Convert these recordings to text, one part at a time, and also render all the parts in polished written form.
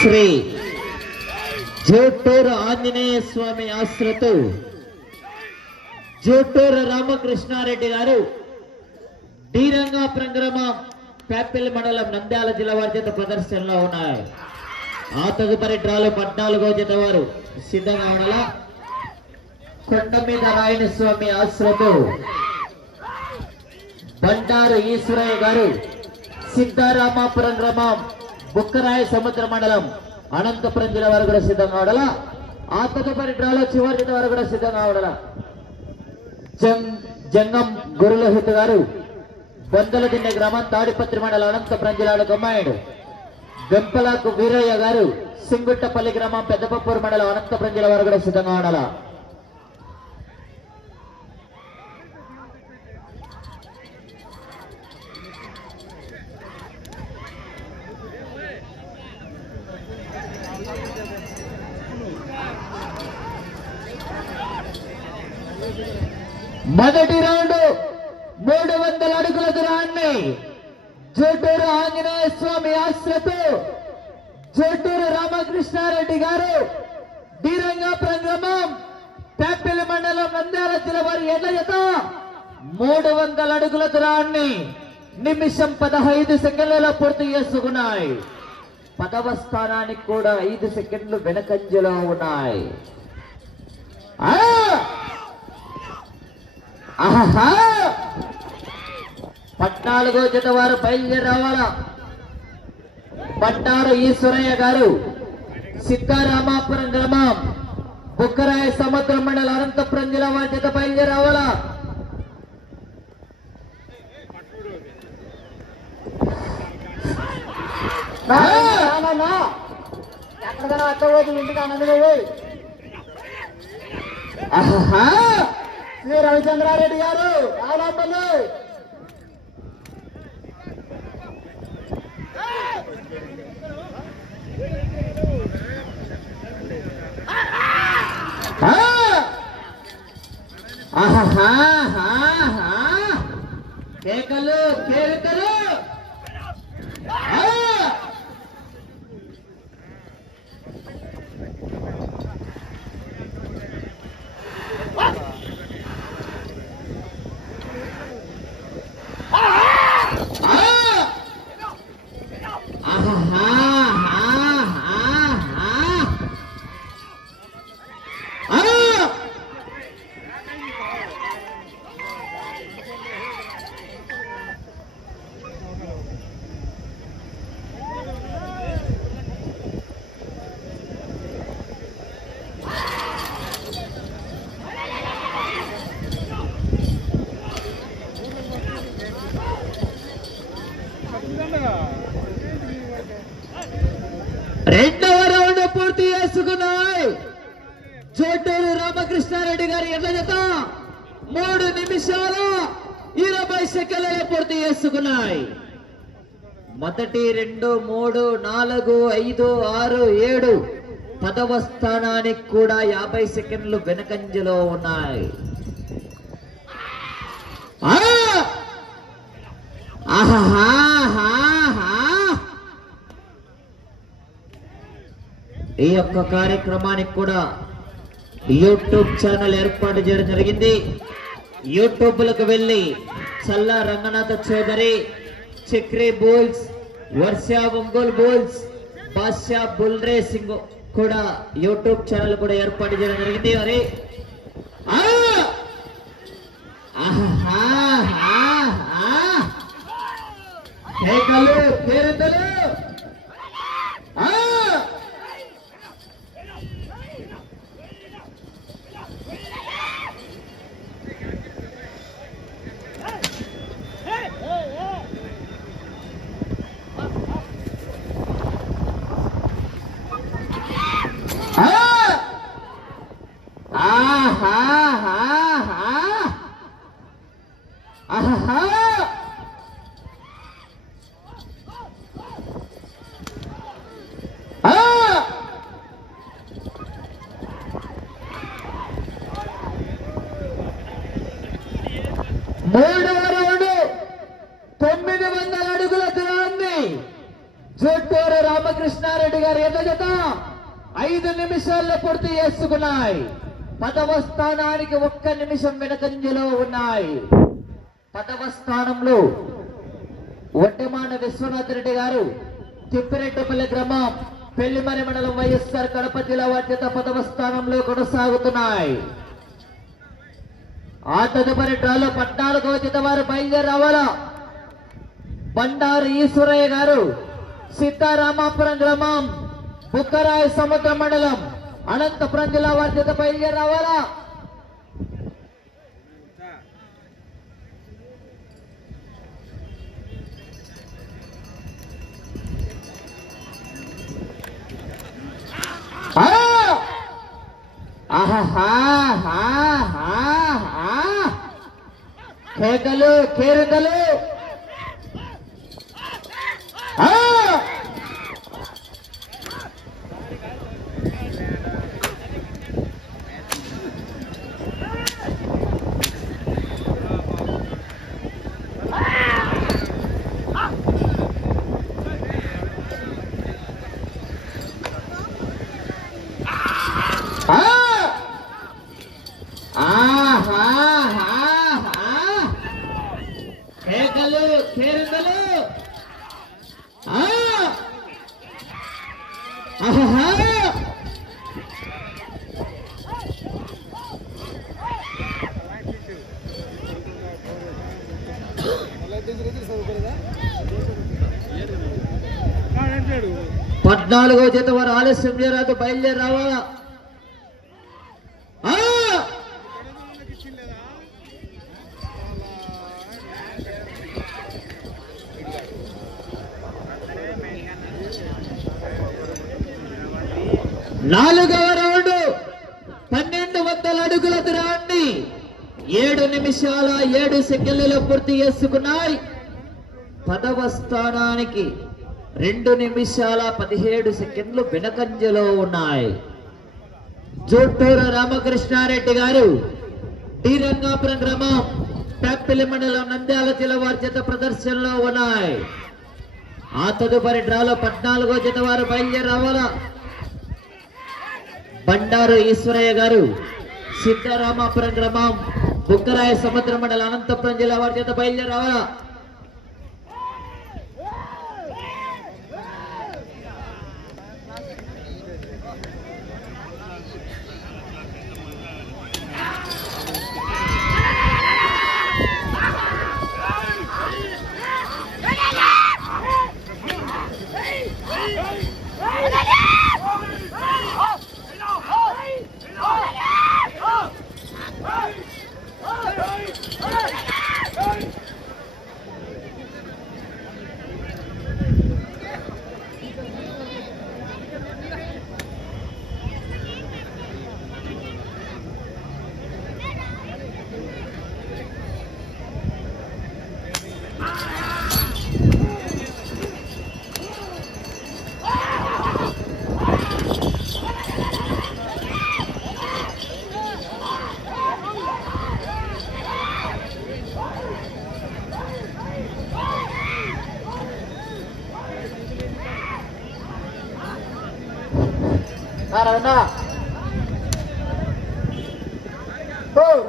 శ్రీ జోటూరు ఆంజనేయ స్వామి ఆశ్రతో జోటూరు రామకృష్ణారెడ్డి గారు శ్రీరంగపురం గ్రామం పేపల్లి మండలం నంద్యాల జిల్లా వారి చేత ప్రదర్శనలో ఉన్నాయి. ఆ తదుపరి డ్రాలో 14వ జత వారు సిద్ధంగా ఉండాలా. కొండ మీద రాయణ స్వామి ఆశ్రతో బండారు ఈశ్వరయ్య గారు సిద్ధారామాపురం గ్రామం బుక్కరాయ సముద్ర మండలం అనంతపురం జిల్లా వారు కూడా సిద్ధంగా ఉండాలా. ఆ తదుపరి డ్రాలో చివరి జత వారు కూడా సిద్ధంగా ఉండాలా. జంగం గురులోహిత్ గారు బొందలదిన్నె గ్రామం తాడిపత్రి మండలం అనంతపురం జిల్లాలో కమ్మాయుడు. వెంపలకు వీరయ్య గారు సింగుట్టపల్లి గ్రామం పెద్దపప్పూరు మండలం అనంతపురం జిల్లా వారు కూడా సిద్ధంగా ఉండాలా. మొదటి రౌండ్ 300 అడుగుల దూరాన్ని జోటూరు ఆంజనేయ స్వామి ఆశ్రతో జోటూరు రామకృష్ణారెడ్డి గారు శ్రీరంగపురం గ్రామం పేపల్లి మండలం నంద్యాల జిల్లా వారి ఎడ్ల జత 300 అడుగుల దూరాన్ని నిమిషం 15 సెకండ్లలో పూర్తి చేసుకున్నాయి. 10వ స్థానానికి కూడా 5 సెకండ్లు వెనకంజలో ఉన్నాయి. 14వ జత వారు బయలుదేరి రావాలా. బండారు ఈశ్వరయ్య గారు సిద్ధారామాపురం గ్రామం బుక్కరాయ సముద్ర మండలం అనంతపురం జిల్లా వారి జత బయలుదేరి రావాలా. ఎక్కడికైనా అక్కడోజు ఇంటికి అన్నది శ్రీ రవిచంద్రారెడ్డి గారు రావాలమ్మల్ని కేకలు కేకలు రెండవ రౌండ్ పూర్తి చేసుకున్నాయి. జోటూరు రామకృష్ణారెడ్డి గారి ఎడ్ల జత 3 నిమిషాలు 20 సెకండ్లలో పూర్తి చేసుకున్నాయి. మొదటి 2, 3, 4, 5, 6, 7 10వ స్థానానికి కూడా 50 సెకండ్లు వెనకంజలో ఉన్నాయి. ఈ యొక్క కార్యక్రమానికి కూడా యూట్యూబ్ ఛానల్ ఏర్పాటు చేయడం జరిగింది. యూట్యూబ్ లకు వెళ్ళి Challa Ranganatha Chowdary, Chakri bulls, Varsha Ongole bulls, Badshah bull racing కూడా యూట్యూబ్ ఛానల్ కూడా ఏర్పాటు చేయడం జరిగింది. మరి పేరెంతలు మూడవ రౌండ్ 9 రామకృష్ణారెడ్డి గారు ఎట్ల జత 5 నిమిషాల్లో పూర్తి చేసుకున్నాయి. 10వ స్థానానికి 1 నిమిషం వెనకంజలో ఉన్నాయి. 10వ స్థానంలో ఒడ్డెమాన విశ్వనాథ్ రెడ్డి గారు, తిప్పిరెడ్డిపల్లి గ్రామం, పెళ్లిమరి మండలం, వైఎస్ఆర్ కడప జిల్లా వారి జత 10వ స్థానంలో కొనసాగుతున్నాయి. ఆ తదుపరి డ్రాలో 14వ జత వారు బయలుదేరి రావాలా. బండారు ఈశ్వరయ్య గారు, సీతారామాపురం గ్రామం, బుక్కరాయ సముద్ర మండలం, అనంతపురం జిల్లా వారి జత బయలుదేరి రావాలా. కేకలు, కేరింతలు. కేకలు, కేరింతలు. పద్నాలుగో జత వారు ఆలస్యం చేయరాదు, బయలుదేరి రావాలా. నాలుగవ రౌండ్ 1200 అడుగుల దూరాన్ని 7 నిమిషాల 7 సెకండ్లలో పూర్తి చేసుకున్నాయి. 10వ స్థానానికి 2 నిమిషాల 17 సెకండ్లు వెనకంజలో ఉన్నాయి. జోటూరు రామకృష్ణారెడ్డి గారు, డి రంగాపురం గ్రామం, పేప్పిలి మండలం, నంద్యాల జిల్లా వారి జత ప్రదర్శనలో ఉన్నాయి. ఆ తదుపరి డ్రాలో 14వ జత వారు బయలుదేరి రావాలా. బండారు ఈశ్వరయ్య గారు, సీతారామాపురం గ్రామం, బుక్కరాయ సముద్ర మండలం, అనంతపురం జిల్లా వారి చేత బయలుదేరి రావాలా.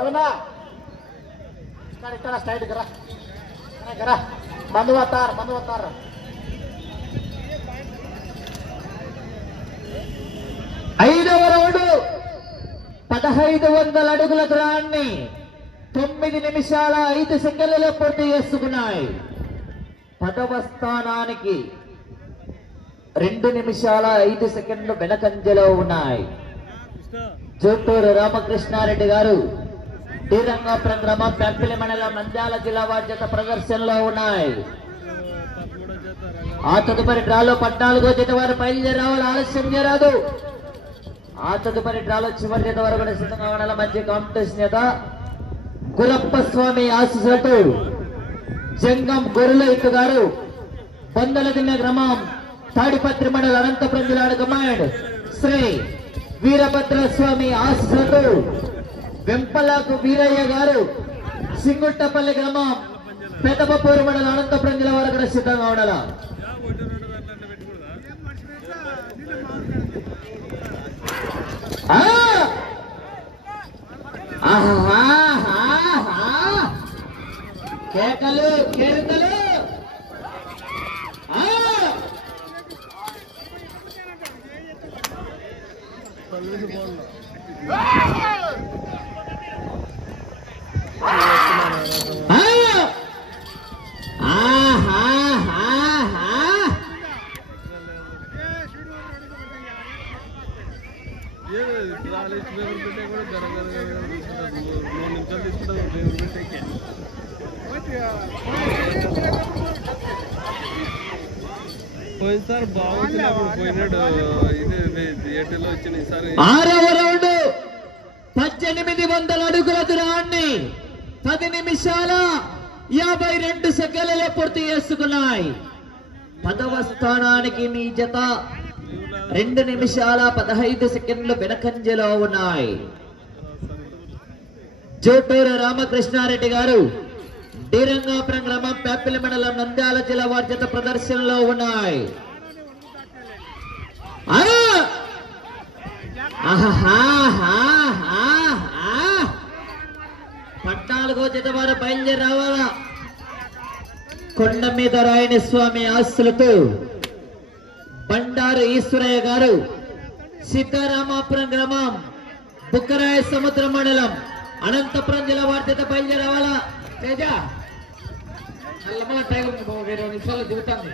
రవణ ఇక్కడ స్ట్రైట్ రా బంధు వస్తారు. ఐదవ రౌండ్ 1500 అడుగుల దూరాన్ని 9 నిమిషాల 5 సెకండ్లలో పూర్తి చేసుకున్నాయి. 10వ స్థానానికి 2 నిమిషాల 5 సెకండ్లు వెనకంజలో ఉన్నాయి. జోటూరు రామకృష్ణారెడ్డి గారు, డి రంగాపురం గ్రామం, పేప్పిలి మండలం, నంద్యాల జిల్లా వారి జత ప్రదర్శనలో ఉన్నాయి. ఆ తదుపరి డ్రాలో 14వ జత వారు బయలుదేరి రావాలి, ఆలస్యం చేయరాదు. ఆ తదుపరి డ్రాలో చివరి జత వారు కూడా సిద్ధంగా ఉండాలి. మంచి కాంపిటీషన్ జత. గురప్ప స్వామి ఆశీస్సులతో జంగం గొర్రెలైతు గారు, బొందలదిన్నె గ్రామం, తాడిపత్రి మండలం, అనంతపురం జిల్లా కమాండ్ శ్రీ వీరభద్ర స్వామి ఆశీస్సులతో వెంపలాకు వీరయ్య గారు, సింగుట్టపల్లి గ్రామం, పెదపపూరు మండలం, అనంతపురం జిల్లా వారు కూడా సిద్ధంగా ఉండాలి. కేకలు కేరింతలు పోయినసారి బాగుంది పోయినాడు ఇది ఏటలో వచ్చిన ఈసారి 6వ రౌండ్ 1800 అడుగుల దూరాన్ని 10 నిమిషాల 52 సెకండ్లలో పూర్తి చేసుకున్నాయి. 10వ స్థానానికి మీ జత 2 నిమిషాల 15 సెకండ్లు వెనకంజలో ఉన్నాయి. జోటూరు రామకృష్ణారెడ్డి గారు శ్రీరంగాపురం గ్రామం పేపల్లి మండలం నంద్యాల జిల్లా వారి జత ప్రదర్శనలో ఉన్నాయి. పద్నాలుగో జత వారు బయలుదేరి రావాలా. కొండ మీద రాయని స్వామి ఆస్తులతో బండారు ఈశ్వరయ్య గారు సీతారామాపురం గ్రామం బుక్కరాయ సముద్ర మండలం అనంతపురం జిల్లా వారి జత బయలుదేరి రావాలా. తేజ టైం 20 నిమిషాలు దిగుతాను.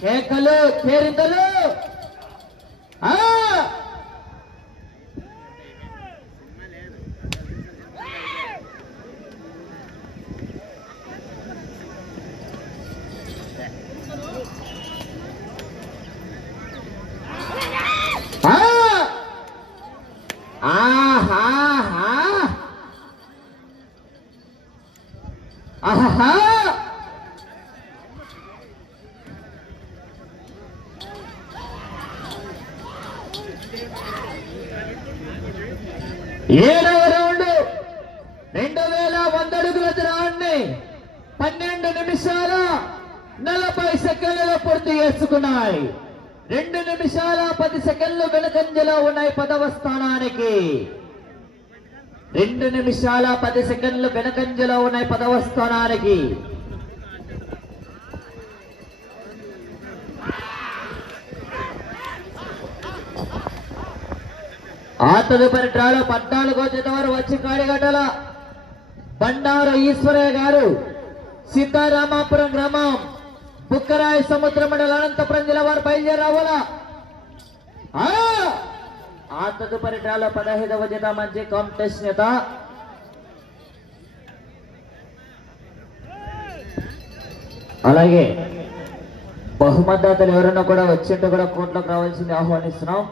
కేకలు కేరింతలు ఏడవ రౌండ్ 2100 అడుగుల దూరాన్ని 12 నిమిషాల 40 సెకండ్లలో పూర్తి చేసుకున్నాయి. 2 నిమిషాల 10 సెకండ్లు వెనుకంజలో ఉన్నాయి 10వ స్థానానికి. 2 నిమిషాల 10 సెకండ్లు వెనుకంజలో ఉన్నాయి 10వ స్థానానికి. ఆ తదుపరి డ్రాలో 14వ జత వారు వచ్చి కాడిగడ్డల బండారు ఈశ్వరయ్య గారు సీతారామాపురం గ్రామం బుక్కరాయ సముద్ర మండలం అనంతపురం జిల్లా వారు బయలుదేరి రావాలా. ఆ తదుపరి డ్రాలో 15వ జత మంచి కాంపిటీషన్ జత అలాగే బహుమతిదాతలు ఎవరైనా కూడా వచ్చింటే కూడా కోర్టులోకి రావాల్సింది ఆహ్వానిస్తున్నాం.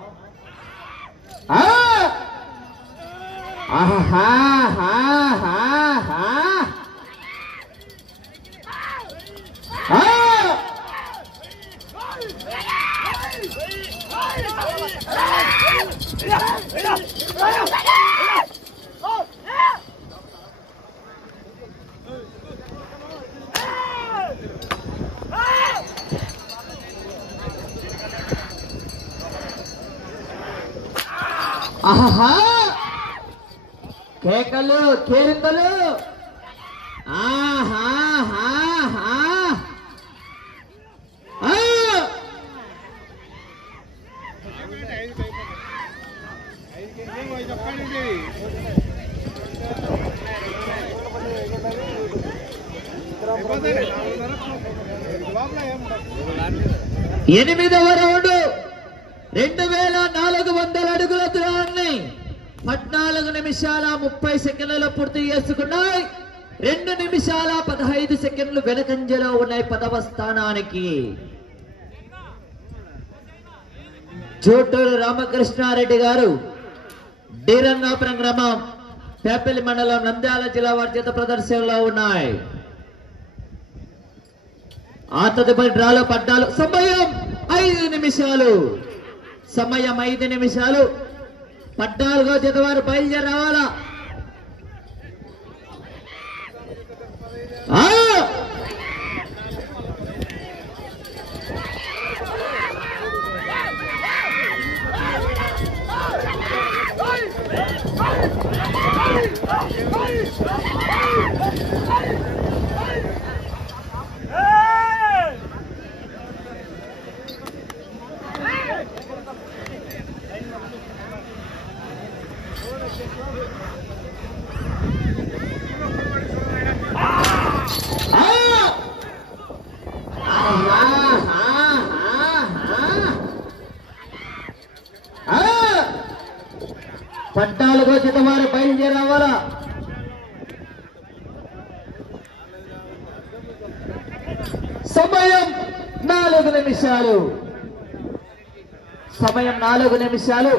కేకలు కేరింతలు ఎనిమిదవ రౌండ్ 2400 అడుగుల దూరాన్ని 14 నిమిషాల 30 సెకండ్లలో పూర్తి చేసుకున్నాయి. 2 నిమిషాల 15 సెకండ్లు వెనకంజలో ఉన్నాయి 10వ స్థానానికి. జోటూరు రామకృష్ణారెడ్డి గారు శ్రీరంగాపురం గ్రామం పేపల్లి మండలం నంద్యాల జిల్లా వారి చేత ప్రదర్శనలో ఉన్నాయి. ఆ తదుపరి డ్రాలో 14 సమయం 5 నిమిషాలు 14వ జత వారు బయలుదేరి రావాలా. ఆ పద్నాలుగో జత వారు బయలుదేరవాలా. సమయం 4 నిమిషాలు. సమయం 4 నిమిషాలు.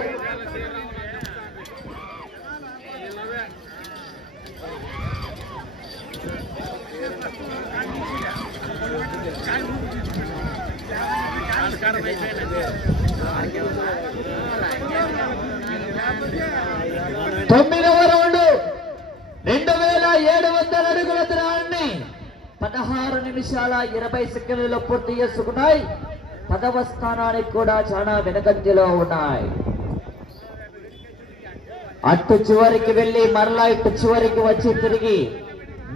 తొమ్మిదవ రౌండ్ 2700 అడుగుల దూరాన్ని 16 నిమిషాల 20 సెకండ్లలో పూర్తి చేసుకున్నాయి. 10వ స్థానానికి కూడా చాలా వెనుకంజలో ఉన్నాయి. అటు చివరికి వెళ్లి మరలా ఇటు చివరికి వచ్చి తిరిగి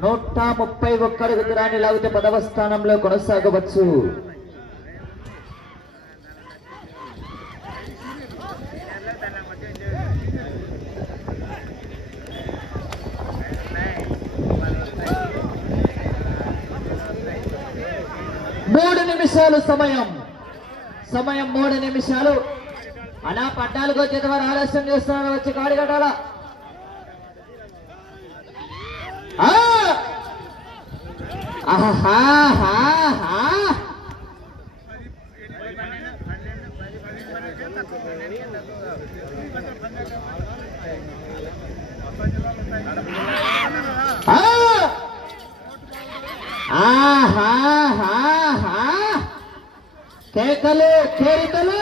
131 అడుగు దూరాన్ని లాగితే 10వ స్థానంలో కొనసాగవచ్చు. సమయం 3 నిమిషాలు. అలా 14గో జత వారు ఆలస్యం చేస్తున్నారు. వచ్చి కాడి కట్టాల. కేకలు కేరికలు.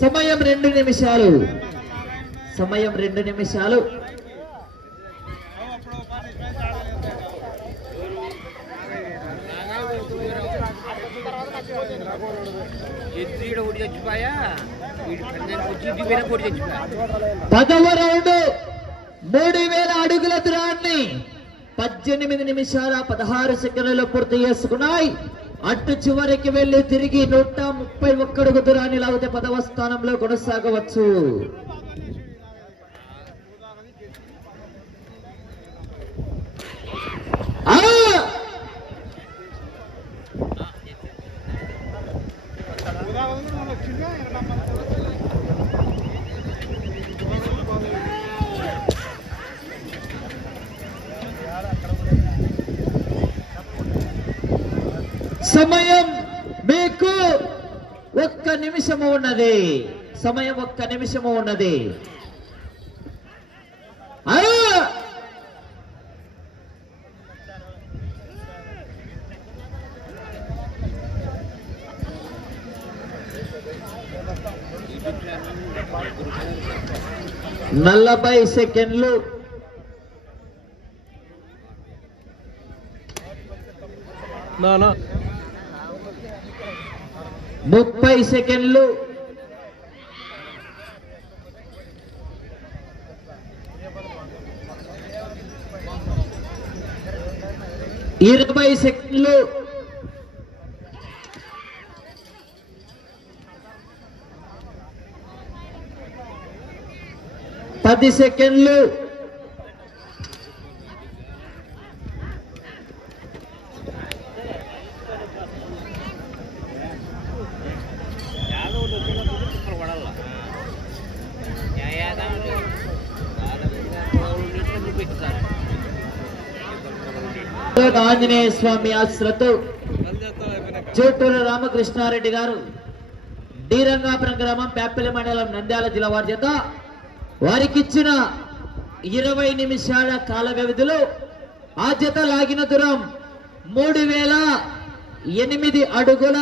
సమయం 2 నిమిషాలు. సమయం 2 నిమిషాలు. పదవ రౌండ్ 3000 అడుగుల దూరాన్ని 18 నిమిషాల 16 సెకండ్లలో పూర్తి చేసుకున్నాయి. అటు చివరికి వెళ్లి తిరిగి 131 అడుగు దూరాన్ని లాగితే 10వ స్థానంలో కొనసాగవచ్చు. సమయం మీకు 1 నిమిషము ఉన్నది. సమయం 1 నిమిషము ఉన్నది. నలభై సెకండ్లు. 30 సెకండ్లు. 20 సెకండ్లు. 10 సెకండ్లు. 5 కోట ఆంజనేయ స్వామి ఆశ్రతో చూటూరు రామకృష్ణారెడ్డి గారు డి రంగాపురం గ్రామం పేపల్లి మండలం నంద్యాల జిల్లా వారి చేత వారికి ఇచ్చిన 20 నిమిషాల కాల వ్యవధిలో ఆ జత లాగిన దూరం 3008 అడుగుల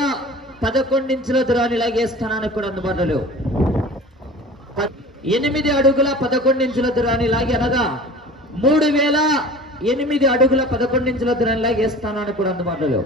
11 ఇంచుల దూరాన్ని లాగే స్థానానికి కూడా అందుబాటులో 8 అడుగుల 11 ఇంచుల దూరాన్ని లాగి అనగా 3008 అడుగుల 11 ఇంచుల దూరాన్ని లాగే స్థానానికి కూడా అందుబాటులో